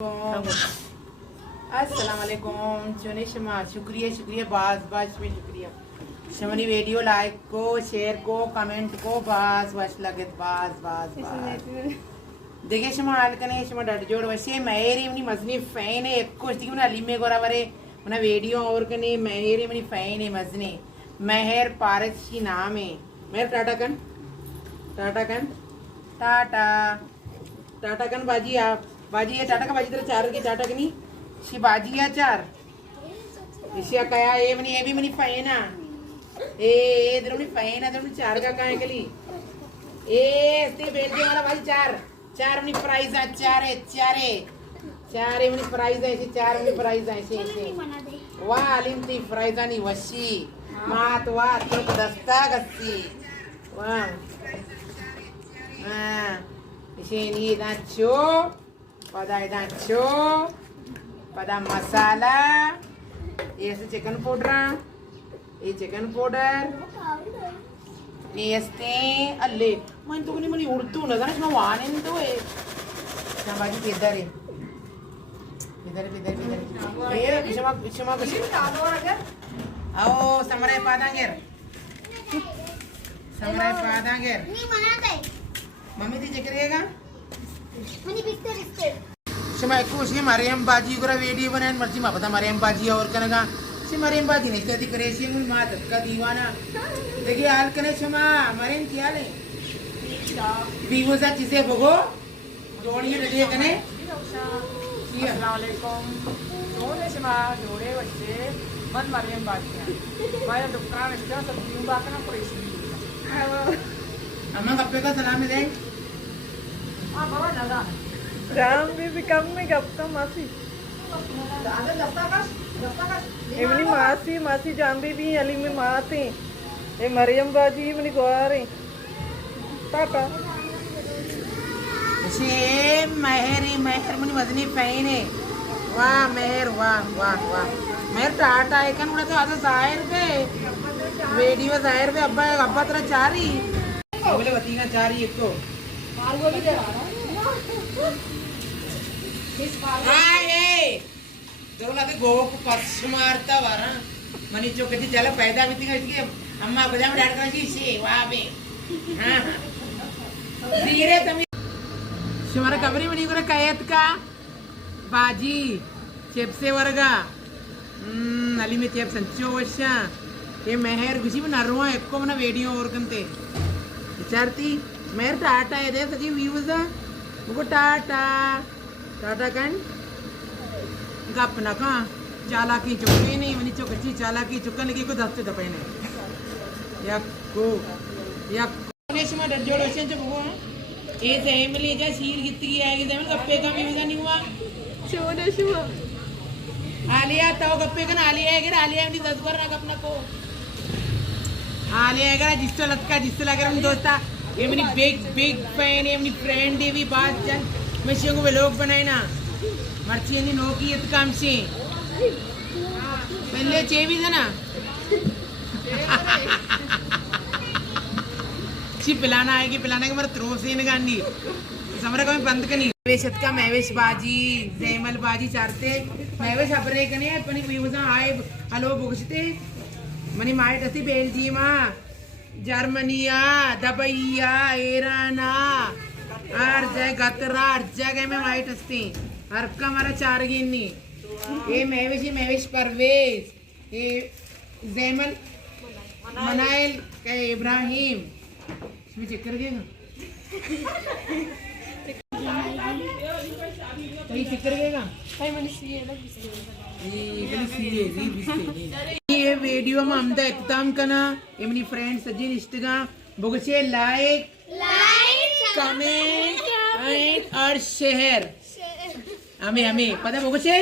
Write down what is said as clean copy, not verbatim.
अस्सलाम वालेकुम। चुने शमा शुक्रिया बास बास में शुक्रिया शमनी वीडियो लाइक को शेयर को कमेंट को बास वाश लगत बास बास बास देखिए शमा आलकने शमा डट जोड़ वशे मेरी मनी मजनी फैन है ఎక్కువ ఇష్టం మన అలిమే గోరావరే మన वीडियो और कने मेरी मनी फैन है मजने मेहर पारस की नाम है मेहर टाटा कन टाटा कन बाजी आप बाजी है टाटा का बाजी तेरा चार की टाटा कनी शी बाजी है चार इशिया कया ये भी मनी फैन है ए इधर मनी फैन है इधर मनी चार का काहे कली ए ते बेल के वाला बाजी चार मनी प्राइस है चार मनी प्राइस है चार मनी प्राइस है ऐसे वाह अलिम ती प्राइस नहीं वशी मात वाह तो दस्ता गस्सी वाह हां इसे नी नाचो pada masala este chicken powder ये चिकन पाउडर este अल्ले मैं तो नहीं मनी उड़तू ना जाने मैं वाने नहीं तो है समाजी किधर है ये विषमा कशी आओ समराय पादांगेर नहीं मनाते मम्मी ती चकरेगा मनी बिस्तर शमा ఎక్కువ సి మరియం బాజీ కూడా వీడియో बनान मर्जी मा पता మరియం बाजी और कनगा सी మరియం बाजी नहीं कहती करे सी मुल मात का दीवाना देखिए हाल कने शमा మరియం क्या ले बीवोसा चीजें भगो जोड़िए ले कने अस्सलाम वालेकुम जोड़े शमा जोड़े बच्चे मन మరియం बाजी मैं दुकान स्टोर सब न्यू बाकना पड़ेसी अम्मा कप्पे का सलाम दे हां बाबा दादा राम भी कम में गप्पा मासी इमनी मासी जानबी भी अली में माते ये मरियम बाजी मनी गोरे टाटा से मेहर मनी मदनी फैन है वाह मेहर मेहर टाटा है कन तो आधा जाहिर पे वीडियो जाहिर पे अब्बा तेरा चारी बोले बतीना चारी एक तो मालगो भी दे रहा जरूर आते गोवा को पर्स मारता वारा मनी जो कति चला पैदा भी थी इसकी अम्मा बजा में डाल कर सी वाह बे हां धीरे तुम शिवारा कबरी मनी को कयत का बाजी चेपसे वर्गा अली में चेप संचो वशा ये मेहर गुसी में नरवा एको मना वीडियो और कंते विचारती मेहर टाटा है दे सजी व्यूज वो टाटा कन गप ना का चालाकी चुके नहीं मनी चुकची चालाकी चुकन लगी को दस्ते दपैने यक्को नेशमा डजोड़ वशन जो वो ए फैमिली जा सील कितनी आएगी जमन गप्पे का व्यूज नहीं हुआ शोने शुआ आलिया तो गप्पे कन आलिया है आलिया अपनी 10 बार ना गपना को आलिया अगर जिससे लगा हम दोस्ता ये मेरी बिग फैन है अपनी फ्रेंड है भी बात जन मैं को व्लॉग बनाए ना मर्ची नहीं नो की इत काम से पहले चे भी था ना ची पिलाना आएगी पिलाने के बाद थ्रो से गांडी समरा को बंद करनी वेशत का मैवेश बाजी जयमल बाजी चारते मैवेश अपरे कने अपनी व्यूज़ा आए हेलो बुगसते मनी माइट असी बेल्जियम जर्मनिया दबैया ईराना हर जगह में वाइट असते हर का हमारा चार गिन्नी ये मैवेश परवेज ये जैमल मनाइल के इब्राहिम इसमें चेक कर देगा कहीं चेक कर देगा ये वीडियो में हमदा इख्तिताम करना इमनी फ्रेंड सजीन इश्तिगा बुगसे लाइक कमेंट और शेयर हमें पता बुगसे